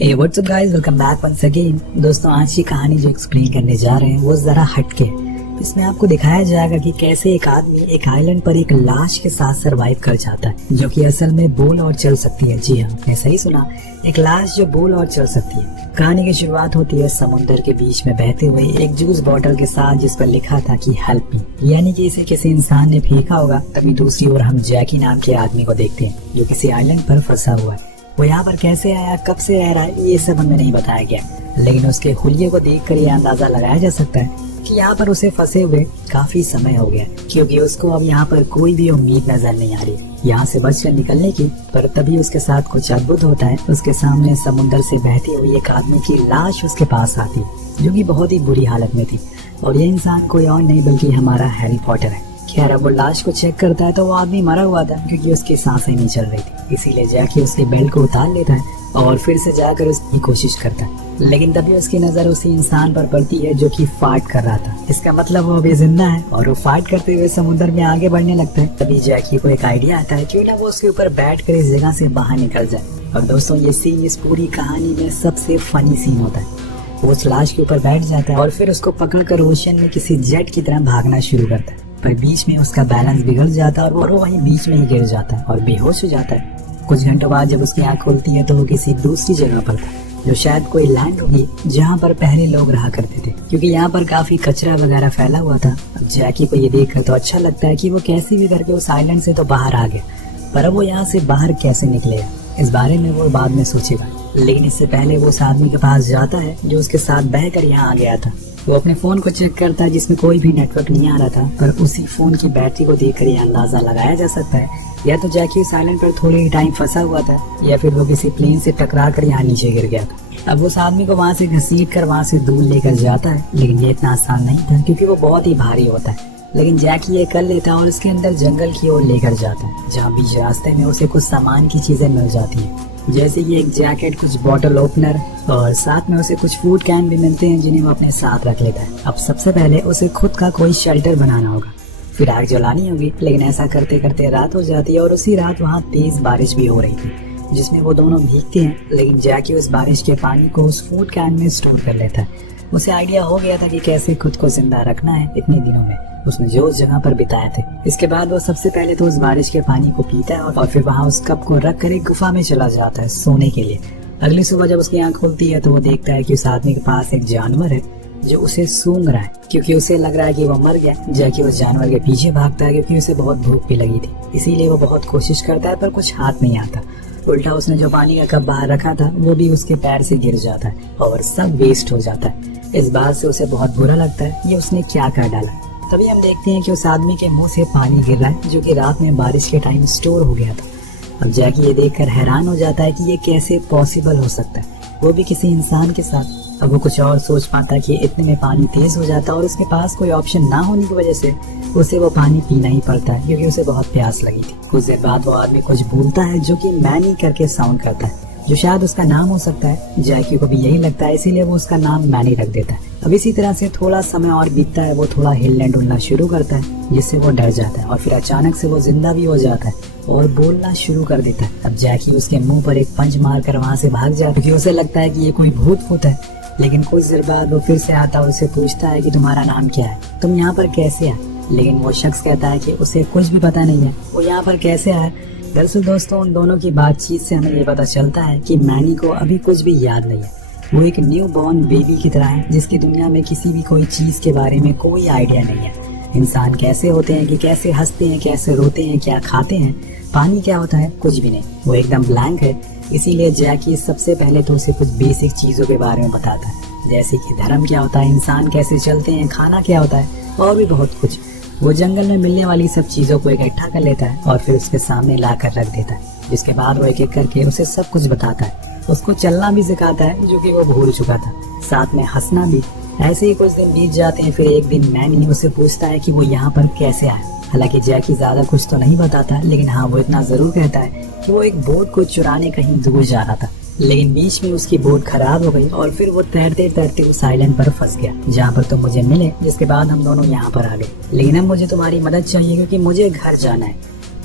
Hey, what's up guys? Welcome back once again। दोस्तों आज की कहानी जो एक्सप्लेन करने जा रहे हैं वो जरा हटके है। इसमें आपको दिखाया जाएगा कि कैसे एक आदमी एक आइलैंड पर एक लाश के साथ सरवाइव कर जाता है जो कि असल में बोल और चल सकती है। जी हाँ, आपने सही सुना, एक लाश जो बोल और चल सकती है। कहानी की शुरुआत होती है समुद्र के बीच में बहते हुए एक जूस बॉटल के साथ जिस पर लिखा था कि हेल्प मी, यानी कि इसे किसी इंसान ने फेंका होगा। तभी दूसरी ओर हम जैकी नाम के आदमी को देखते हैं जो किसी आइलैंड पर फंसा हुआ है। वो यहाँ पर कैसे आया, कब से रह रहा है, ये सब हमें नहीं बताया गया, लेकिन उसके हुलिये को देखकर ये अंदाजा लगाया जा सकता है कि यहाँ पर उसे फंसे हुए काफी समय हो गया, क्योंकि उसको अब यहाँ पर कोई भी उम्मीद नजर नहीं आ रही यहाँ से बचकर निकलने की। पर तभी उसके साथ कुछ अद्भुत होता है। उसके सामने समुद्र से बहती हुई एक आदमी की लाश उसके पास आती जो कि बहुत ही बुरी हालत में थी, और ये इंसान कोई और नहीं बल्कि हमारा हैरी पॉटर है। खैर अब वो लाश को चेक करता है तो वो आदमी मरा हुआ था, क्योंकि उसकी सांसें नहीं चल रही थी। इसीलिए जैकी उसके बेल्ट को उतार लेता है और फिर से जाकर उसकी कोशिश करता है, लेकिन तभी उसकी नजर उसी इंसान पर पड़ती है जो कि फाइट कर रहा था। इसका मतलब वो अभी जिंदा है और वो फाइट करते हुए समुद्र में आगे बढ़ने लगता है। तभी जैकी को एक आइडिया आता है क्यों ना वो उसके ऊपर बैठ कर इस जगह से बाहर निकल जाए। और दोस्तों ये सीन इस पूरी कहानी में सबसे फनी सीन होता है। वो उस लाश के ऊपर बैठ जाता है और फिर उसको पकड़कर ओशन में किसी जेट की तरह भागना शुरू करता है, पर बीच में उसका बैलेंस बिगड़ जाता है और वो वहीं बीच में ही गिर जाता है और बेहोश हो जाता है। कुछ घंटों बाद जब उसकी आंख खुलती है तो वो किसी दूसरी जगह पर था, जो शायद कोई लैंड होगी जहाँ पर पहले लोग रहा करते थे, क्योंकि यहाँ पर काफी कचरा वगैरह फैला हुआ था। अब जैकी को ये देखकर तो अच्छा लगता है कि वो कैसे भी करके उस आइलैंड से तो बाहर आ गया, पर अब वो यहाँ से बाहर कैसे निकलेगा इस बारे में वो बाद में सोचेगा। लेकिन इससे पहले वो उस आदमी के पास जाता है जो उसके साथ बहकर यहाँ आ गया था। वो अपने फोन को चेक करता है जिसमें कोई भी नेटवर्क नहीं आ रहा था, पर उसी फोन की बैटरी को देखकर ये अंदाजा लगाया जा सकता है या तो जैकी इस आइलैंड पर थोड़े ही टाइम फंसा हुआ था या फिर वो किसी प्लेन से टकरा कर यहाँ नीचे गिर गया था। अब उस आदमी को वहाँ से घसीट कर वहाँ से दूर लेकर जाता है, लेकिन ये इतना आसान नहीं था क्योंकि वो बहुत ही भारी होता है। लेकिन जैकी ये कर लेता है और उसके अंदर जंगल की ओर लेकर जाता है, जहाँ बीच रास्ते में उसे कुछ सामान की चीजें मिल जाती है, जैसे कि एक जैकेट, कुछ बॉटल ओपनर और साथ में उसे कुछ फूड कैन भी मिलते हैं जिन्हें वो अपने साथ रख लेता है। अब सबसे पहले उसे खुद का कोई शेल्टर बनाना होगा, फिर आग जलानी होगी, लेकिन ऐसा करते करते रात हो जाती है और उसी रात वहाँ तेज बारिश भी हो रही थी जिसमें वो दोनों भीगते हैं। लेकिन जैकी उस बारिश के पानी को उस फूड कैन में स्टोर कर लेता है। उसे आइडिया हो गया था कि कैसे खुद को जिंदा रखना है इतने दिनों में उसने जो उस जगह पर बिताए थे। इसके बाद वो सबसे पहले तो उस बारिश के पानी को पीता है और फिर वहाँ उस कप को रख कर एक गुफा में चला जाता है सोने के लिए। अगली सुबह जब उसकी आंख खुलती है तो वो देखता है कि उस आदमी के पास एक जानवर है जो उसे सूंघ रहा है, क्योंकि उसे लग रहा है कि वो मर गया। जैकी उस जानवर के पीछे भागता है क्योंकि उसे बहुत भूख भी लगी थी, इसीलिए वो बहुत कोशिश करता है पर कुछ हाथ नहीं आता। उल्टा उसने जो पानी का कप बाहर रखा था वो भी उसके पैर से गिर जाता है और सब वेस्ट हो जाता है। इस बात से उसे बहुत बुरा लगता है, ये उसने क्या कर डाला। तभी हम देखते हैं कि उस आदमी के मुंह से पानी गिर रहा है जो कि रात में बारिश के टाइम स्टोर हो गया था। अब जैकी ये देखकर हैरान हो जाता है कि ये कैसे पॉसिबल हो सकता है, वो भी किसी इंसान के साथ। अब वो कुछ और सोच पाता कि इतने में पानी तेज हो जाता और उसके पास कोई ऑप्शन ना होने की वजह से उसे वो पानी पीना ही पड़ता है क्योंकि उसे बहुत प्यास लगी थी। कुछ देर बाद वो आदमी कुछ बोलता है जो कि मैनी करके साउंड करता है, जो शायद उसका नाम हो सकता है। जैकी को भी यही लगता है, इसीलिए वो उसका नाम मैनी रख देता है। अब इसी तरह से थोड़ा समय और बीतता है, वो थोड़ा हिलना डुलना शुरू करता है जिससे वो डर जाता है और फिर अचानक से वो जिंदा भी हो जाता है और बोलना शुरू कर देता है। अब जैकी उसके मुंह पर एक पंच मार कर वहाँ से भाग जाता है क्योंकि उसे लगता है कि ये कोई भूत फूत है। लेकिन कुछ देर बाद वो फिर से आता है और उसे पूछता है कि तुम्हारा नाम क्या है, तुम यहाँ पर कैसे आए। लेकिन वो शख्स कहता है कि उसे कुछ भी पता नहीं है वो यहाँ पर कैसे आया। दरअसल दोस्तों उन दोनों की बातचीत से हमें ये पता चलता है कि मैनी को अभी कुछ भी याद नहीं है। वो एक न्यू बॉर्न बेबी की तरह है जिसकी दुनिया में किसी भी कोई चीज के बारे में कोई आइडिया नहीं है। इंसान कैसे होते हैं, कि कैसे हंसते हैं, कैसे रोते हैं, क्या खाते हैं, पानी क्या होता है, कुछ भी नहीं। वो एकदम ब्लैंक है। इसीलिए जैकी सबसे पहले तो उसे कुछ बेसिक चीजों के बारे में बताता है, जैसे कि धर्म क्या होता है, इंसान कैसे चलते हैं, खाना क्या होता है और भी बहुत कुछ। वो जंगल में मिलने वाली सब चीजों को इकट्ठा कर लेता है और फिर उसके सामने लाकर रख देता है, जिसके बाद वो एक एक करके उसे सब कुछ बताता है। उसको चलना भी सिखाता है जो कि वो भूल चुका था, साथ में हंसना भी। ऐसे ही कुछ दिन बीत जाते हैं। फिर एक दिन मैनी उसे पूछता है कि वो यहाँ पर कैसे आया। हालांकि जैकी ज्यादा कुछ तो नहीं बताता, लेकिन हाँ वो इतना जरूर कहता है कि वो एक बोट को चुराने कहीं दूर जा रहा था, लेकिन बीच में उसकी बोट खराब हो गई और फिर वो तैरते तैरते उस आइलैंड पर फंस गया जहाँ पर तुम मुझे मिले, जिसके बाद हम दोनों यहाँ पर आ गए। लेकिन अब मुझे तुम्हारी मदद चाहिए क्योंकि मुझे घर जाना है,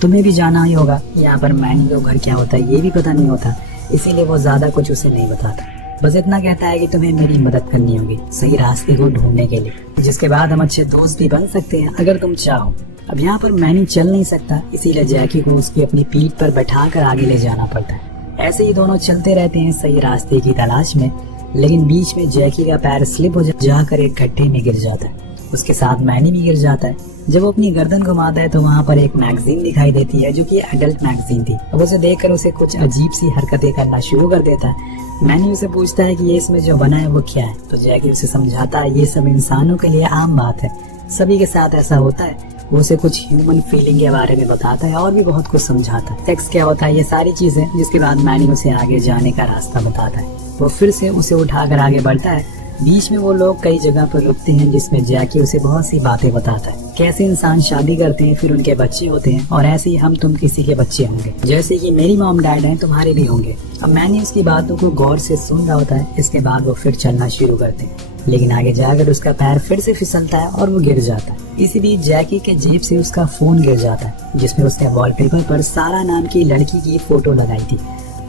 तुम्हें भी जाना ही होगा। यहाँ पर मैनी को घर क्या होता है ये भी पता नहीं होता, इसीलिए वो ज्यादा कुछ उसे नहीं बताता। बस इतना कहता है कि तुम्हें मेरी मदद करनी होगी सही रास्ते को ढूंढने के लिए, जिसके बाद हम अच्छे दोस्त भी बन सकते हैं अगर तुम चाहो। अब यहाँ पर मैनी चल नहीं सकता, इसीलिए जैकी को उसकी अपनी पीठ पर बैठाकर आगे ले जाना पड़ता है। ऐसे ही दोनों चलते रहते हैं सही रास्ते की तलाश में, लेकिन बीच में जैकी का पैर स्लिप हो जाकर एक गड्ढे में गिर जाता है। उसके साथ मैनी भी गिर जाता है। जब वो अपनी गर्दन घुमाता है तो वहाँ पर एक मैगजीन दिखाई देती है जो कि एडल्ट मैगजीन थी। अब उसे देखकर उसे कुछ अजीब सी हरकतें करना शुरू कर देता है। मैनी उसे पूछता है कि ये इसमें जो बना है वो क्या है, तो जैकी उसे समझाता है ये सब इंसानों के लिए आम बात है, सभी के साथ ऐसा होता है। वो उसे कुछ ह्यूमन फीलिंग के बारे में बताता है और भी बहुत कुछ समझाता है, सेक्स क्या होता है, ये सारी चीजें। जिसके बाद मैनी उसे आगे जाने का रास्ता बताता है। वो फिर से उसे उठाकर आगे बढ़ता है। बीच में वो लोग कई जगह पर रुकते हैं जिसमें जैकी उसे बहुत सी बातें बताता है, कैसे इंसान शादी करते हैं फिर उनके बच्चे होते हैं, और ऐसे ही हम तुम किसी के बच्चे होंगे, जैसे कि मेरी मॉम डैड हैं तुम्हारे भी होंगे। अब मैंने उसकी बातों को गौर से सुन रहा होता है। इसके बाद वो फिर चलना शुरू करते हैं, लेकिन आगे जाकर उसका पैर फिर से फिसलता है और वो गिर जाता है। इसी बीच जैकी के जेब से उसका फोन गिर जाता है जिसमें उसने वॉलपेपर पर सारा नाम की लड़की की फोटो लगाई थी।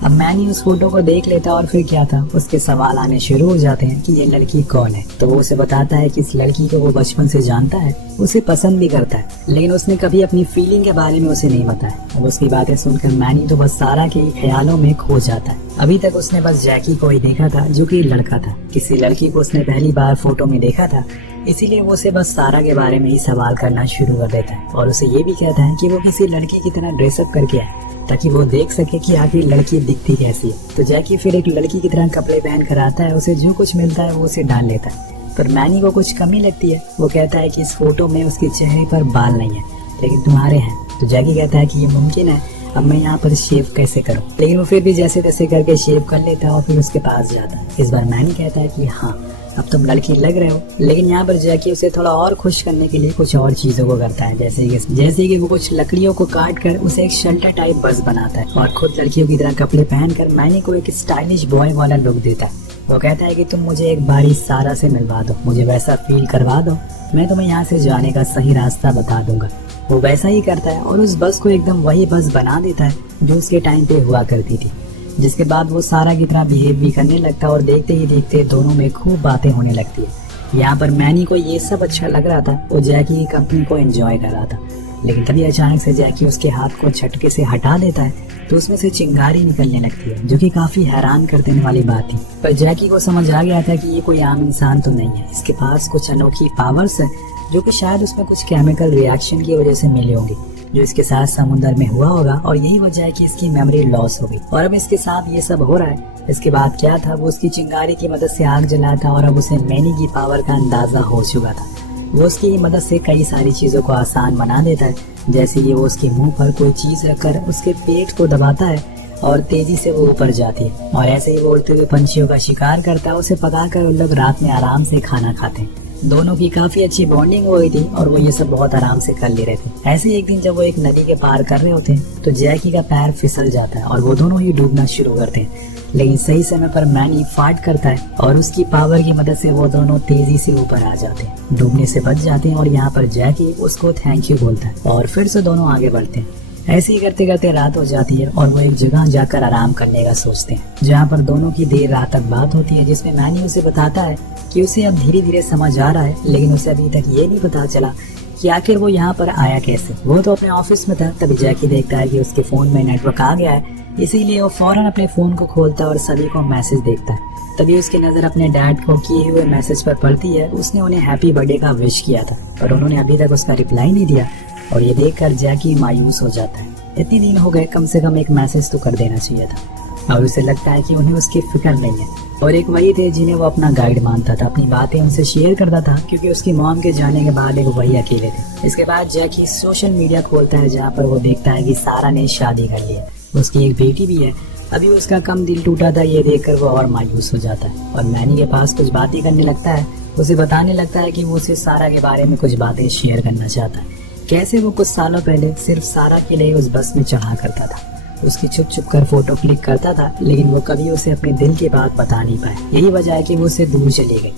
अब मैनी उस फोटो को देख लेता और फिर क्या था, उसके सवाल आने शुरू हो जाते हैं कि ये लड़की कौन है। तो वो उसे बताता है कि इस लड़की को वो बचपन से जानता है, उसे पसंद भी करता है, लेकिन उसने कभी अपनी फीलिंग के बारे में उसे नहीं बताया। अब उसकी बातें सुनकर मैनी तो बस सारा के ख्यालों में खो जाता है। अभी तक उसने बस जैकी को ही देखा था जो कि लड़का था। किसी लड़की को उसने पहली बार फोटो में देखा था, इसीलिए वो उसे बस सारा के बारे में ही सवाल करना शुरू कर देता है और उसे ये भी कहता है कि वो किसी लड़की की तरह ड्रेसअप करके आए ताकि वो देख सके कि आखिर लड़की दिखती कैसी है। तो जैकी फिर एक लड़की की तरह कपड़े पहन कर आता है। उसे जो कुछ मिलता है वो उसे डाल लेता है, पर मैनी को कुछ कमी लगती है। वो कहता है कि इस फोटो में उसके चेहरे पर बाल नहीं है लेकिन तुम्हारे हैं। तो जैकी कहता है कि ये मुमकिन है, अब मैं यहाँ पर शेव कैसे करूँ, लेकिन वो फिर भी जैसे तैसे करके शेव कर लेता है और फिर उसके पास जाता है। इस बार मैनी कहता है कि हाँ अब तुम लड़की लग रहे हो, लेकिन यहाँ पर जैकी उसे थोड़ा और खुश करने के लिए कुछ और चीजों को करता है, जैसे कि वो कुछ लकड़ियों को काट कर उसे एक शेल्टर टाइप बस बनाता है और खुद लड़कियों की तरह कपड़े पहनकर मैनी को एक स्टाइलिश बॉय वाला लुक देता है। वो कहता है कि तुम मुझे एक बारी सारा से मिलवा दो, मुझे वैसा फील करवा दो, मैं तुम्हें यहाँ से जाने का सही रास्ता बता दूंगा। वो वैसा ही करता है और उस बस को एकदम वही बस बना देता है जो उसके टाइम पे हुआ करती थी। जिसके बाद वो सारा की तरह बिहेव भी करने लगता है और देखते ही देखते दोनों में खूब बातें होने लगती है। यहाँ पर मैनी को ये सब अच्छा लग रहा था, वो जैकी की कंपनी को एंजॉय कर रहा था, लेकिन तभी अचानक से जैकी उसके हाथ को झटके से हटा देता है तो उसमें से चिंगारी निकलने लगती है, जो कि काफी हैरान कर देने वाली बात थी। पर जैकी को समझ आ गया था कि ये कोई आम इंसान तो नहीं है, इसके पास कुछ अनोखी पावर्स है जो कि शायद उसमें कुछ केमिकल रिएक्शन की वजह से मिली होंगी जो इसके साथ समुद्र में हुआ होगा, और यही वजह है कि इसकी मेमोरी लॉस हो गई और अब इसके साथ ये सब हो रहा है। इसके बाद क्या था, वो उसकी चिंगारी की मदद से आग जलाता और अब उसे मैनी की पावर का अंदाजा हो चुका था। वो उसकी मदद से कई सारी चीजों को आसान बना देता है, जैसे कि वो उसके मुंह पर कोई चीज रखकर उसके पेट को दबाता है और तेजी से वो ऊपर जाती है, और ऐसे ही वो उड़ते हुए पंछियों का शिकार करता है। उसे पकाकर उन लोग रात में आराम से खाना खाते हैं। दोनों की काफी अच्छी बॉन्डिंग हो गई थी और वो ये सब बहुत आराम से कर ले रहे थे। ऐसे एक दिन जब वो एक नदी के पार कर रहे होते हैं तो जैकी का पैर फिसल जाता है और वो दोनों ही डूबना शुरू करते हैं, लेकिन सही समय पर मैनी फाट करता है और उसकी पावर की मदद से वो दोनों तेजी से ऊपर आ जाते हैं, डूबने से बच जाते हैं। और यहाँ पर जैकी उसको थैंक यू बोलता है और फिर से दोनों आगे बढ़ते हैं। ऐसे ही करते करते रात हो जाती है और वो एक जगह जाकर आराम करने का सोचते हैं, जहाँ पर दोनों की देर रात तक बात होती है, जिसमें मैनी उसे बताता है कि उसे अब धीरे धीरे समझ आ रहा है, लेकिन उसे अभी तक ये नहीं पता चला कि आखिर वो यहाँ पर आया कैसे। वो तो अपने ऑफिस में था, तभी जैकी देखता है कि उसके फोन में नेटवर्क आ गया है, इसीलिए वो फौरन अपने फोन को खोलता है और सभी को मैसेज देखता है। तभी उसकी नजर अपने डैड को किए हुए मैसेज पर पड़ती है। उसने उन्हें हैप्पी बर्थडे का विश किया था पर उन्होंने अभी तक उसका रिप्लाई नहीं दिया, और ये देखकर जैकी मायूस हो जाता है। इतने दिन हो गए, कम से कम एक मैसेज तो कर देना चाहिए था, और उसे लगता है कि उन्हें उसकी फिक्र नहीं है। और एक वही थे जिन्हें वो अपना गाइड मानता था, अपनी बातें उनसे शेयर करता था, क्योंकि उसकी मॉम के जाने के बाद एक वही अकेले थे। इसके बाद जैकी सोशल मीडिया खोलता है, जहाँ पर वो देखता है कि सारा ने शादी कर ली है, उसकी एक बेटी भी है। अभी उसका कम दिल टूटा था, ये देखकर वो और मायूस हो जाता है और मैनी के पास कुछ बातें करने लगता है। उसे बताने लगता है कि वो उसे सारा के बारे में कुछ बातें शेयर करना चाहता है, कैसे वो कुछ सालों पहले सिर्फ सारा के लिए उस बस में चढ़ा करता था, उसकी छुप छुप कर फोटो क्लिक करता था, लेकिन वो कभी उसे अपने दिल की बात बता नहीं पाया। यही वजह है कि वो उससे दूर चली गई।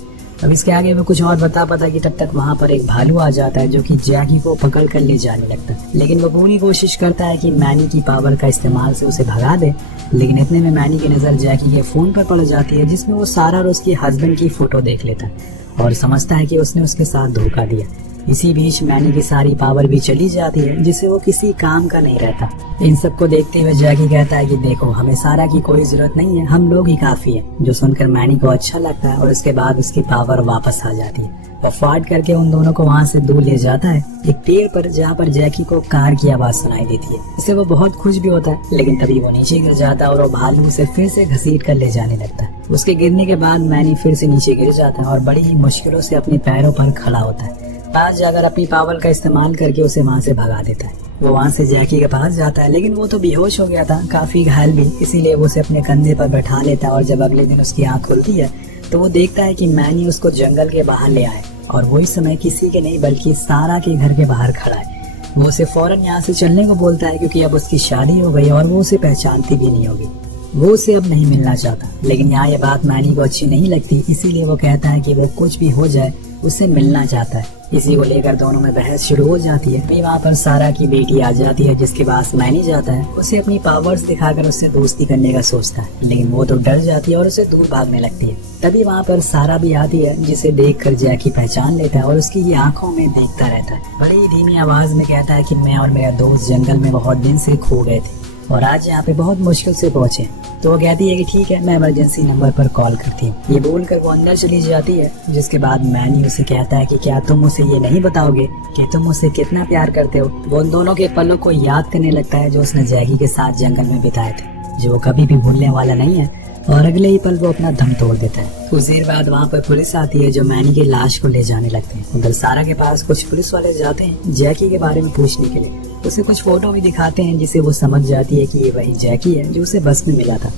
अब इसके आगे मैं कुछ और बता पाता कि तब तक वहाँ पर एक भालू आ जाता है जो कि जैकी को पकड़ कर ले जाने लगता है। लेकिन वो पूरी कोशिश करता है कि मैनी की पावर का इस्तेमाल से उसे भगा दे। लेकिन इतने में मैनी की नजर जैकी के फोन पर पड़ जाती है, जिसमें वो सारा और उसके हस्बैंड की फोटो देख लेता है और समझता है कि उसने उसके साथ धोखा दिया। इसी बीच मैनी की सारी पावर भी चली जाती है, जिससे वो किसी काम का नहीं रहता। इन सबको देखते हुए जैकी कहता है कि देखो, हमें सारा की कोई जरूरत नहीं है, हम लोग ही काफी है। जो सुनकर मैनी को अच्छा लगता है और उसके बाद उसकी पावर वापस आ जाती है। वो फाट करके उन दोनों को वहाँ से दूर ले जाता है एक पेड़ पर, जहाँ पर जैकी को कार की आवाज सुनाई देती है। इससे वो बहुत खुश भी होता है। लेकिन तभी वो नीचे गिर जाता है और वो भालू उसे फिर से घसीट कर ले जाने लगता है। उसके गिरने के बाद मैनी फिर से नीचे गिर जाता है और बड़ी ही मुश्किलों से अपने पैरों पर खड़ा होता है। पास जाकर अपनी पावर का इस्तेमाल करके उसे वहाँ से भगा देता है। वो वहाँ से जैकी के पास जाता है, लेकिन वो तो बेहोश हो गया था, काफी घायल भी, इसीलिए वो उसे अपने कंधे पर बैठा लेता है। और जब अगले दिन उसकी आँख खुलती है तो वो देखता है कि मैनी उसको जंगल के बाहर ले आए और वो इस समय किसी के नहीं बल्कि सारा के घर के बाहर खड़ा है। वो उसे फौरन यहाँ से चलने को बोलता है, क्योंकि अब उसकी शादी हो गई और वो उसे पहचानती भी नहीं होगी। वो उसे अब नहीं मिलना चाहता। लेकिन यहाँ ये बात मैनी को अच्छी नहीं लगती, इसीलिए वो कहता है कि वो कुछ भी हो जाए उससे मिलना चाहता है। इसी को लेकर दोनों में बहस शुरू हो जाती है। फिर वहाँ पर सारा की बेटी आ जाती है, जिसके पास मैनी जाता है। उसे अपनी पावर्स दिखाकर उससे दोस्ती करने का सोचता है, लेकिन वो तो डर जाती है और उसे दूर भागने लगती है। तभी वहाँ पर सारा भी आती है, जिसे देखकर जैकी पहचान लेता है और उसकी आंखों में देखता रहता है। बड़ी ही धीमी आवाज में कहता है कि मैं और मेरा दोस्त जंगल में बहुत दिन से खो गए थे और आज यहाँ पे बहुत मुश्किल से पहुंचे। तो वो कहती है कि ठीक है, मैं इमरजेंसी नंबर पर कॉल करती हूँ। ये बोलकर वो अंदर चली जाती है, जिसके बाद मैनी उसे कहता है कि क्या तुम उसे ये नहीं बताओगे कि तुम उसे कितना प्यार करते हो। वो उन दोनों के पलों को याद करने लगता है जो उसने जैकी के साथ जंगल में बिताए थे, जो वो कभी भी भूलने वाला नहीं है। और अगले ही पल वो अपना दम तोड़ देता है। कुछ देर बाद वहाँ पर पुलिस आती है, जो मैनी की लाश को ले जाने लगते हैं। उधर सारा के पास कुछ पुलिस वाले जाते हैं जैकी के बारे में पूछने के लिए। उसे कुछ फोटो भी दिखाते हैं, जिसे वो समझ जाती है कि ये वही जैकी है जो उसे बस में मिला था।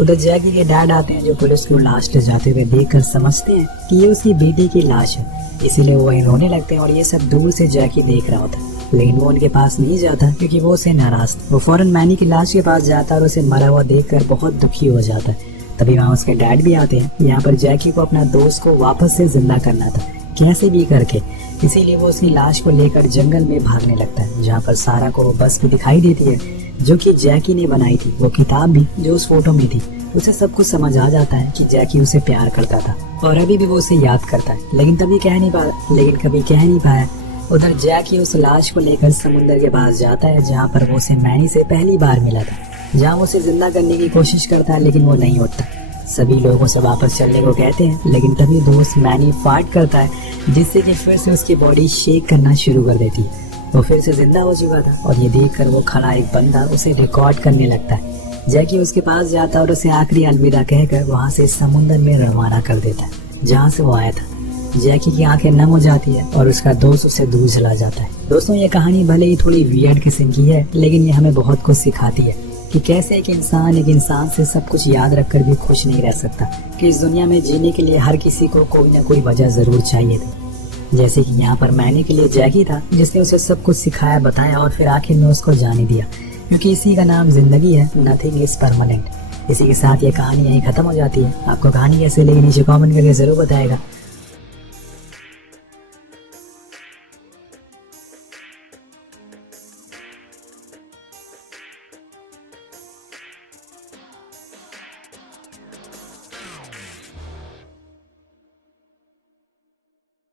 उधर जैकी के डैड आते हैं, जो पुलिस को लाश ले जाते हुए देखकर समझते हैं कि ये उसकी बेटी की लाश है। इसीलिए वो वहीं रोने लगते हैं और ये सब दूर से जैकी देख रहा होता है। लेकिन वो उनके पास नहीं जाता, क्योंकि वो उसे नाराज था। वो फौरन मैनी की लाश के पास जाता है और उसे मरा हुआ देखकर बहुत दुखी हो जाता है। तभी वहाँ उसके डैड भी आते हैं। यहाँ पर जैकी को अपना दोस्त को वापस से जिंदा करना था, कैसे भी करके। इसीलिए वो उसकी लाश को लेकर जंगल में भागने लगता है, जहाँ पर सारा को वो बस भी दिखाई देती है, जो कि जैकी ने बनाई थी। वो किताब भी जो उस फोटो में थी। उसे सब कुछ समझ आ जाता है कि जैकी उसे प्यार करता था और अभी भी वो उसे याद करता है, लेकिन कभी कह नहीं पाया। उधर जैकी उस लाश को लेकर समुद्र के पास जाता है, जहाँ पर वो उसे मैनी से पहली बार मिला था। जहाँ वो उसे जिंदा करने की कोशिश करता है, लेकिन वो नहीं होता। सभी लोगों से वापस चलने को कहते हैं, लेकिन तभी दोस्त मैनी फाइट करता है, जिससे कि फिर से उसकी बॉडी शेक करना शुरू कर देती है। वो फिर से जिंदा हो चुका था और ये देखकर वो खड़ा एक बंदा उसे रिकॉर्ड करने लगता है। जैकी उसके पास जाता है और उसे आखिरी अलविदा कहकर वहाँ से समुद्र में रवाना कर देता है, जहाँ से वो आया था। जैकी की आंखें नम हो जाती है और उसका दोस्त उसे दूर चला जाता है। दोस्तों, ये कहानी भले ही थोड़ी वियर्ड किस्म की है, लेकिन ये हमें बहुत कुछ सिखाती है कि कैसे एक इंसान से सब कुछ याद रखकर भी खुश नहीं रह सकता, कि इस दुनिया में जीने के लिए हर किसी को कोई ना कोई वजह जरूर चाहिए थी। जैसे कि यहाँ पर मैनी के लिए जैकी था, जिसने उसे सब कुछ सिखाया, बताया और फिर आखिर में उसको जाने दिया, क्योंकि इसी का नाम जिंदगी है। Nothing is permanent. इसी के साथ ये कहानी यहीं खत्म हो जाती है। आपको कहानी कैसे लगी नीचे कमेंट करके जरूर बताएगा।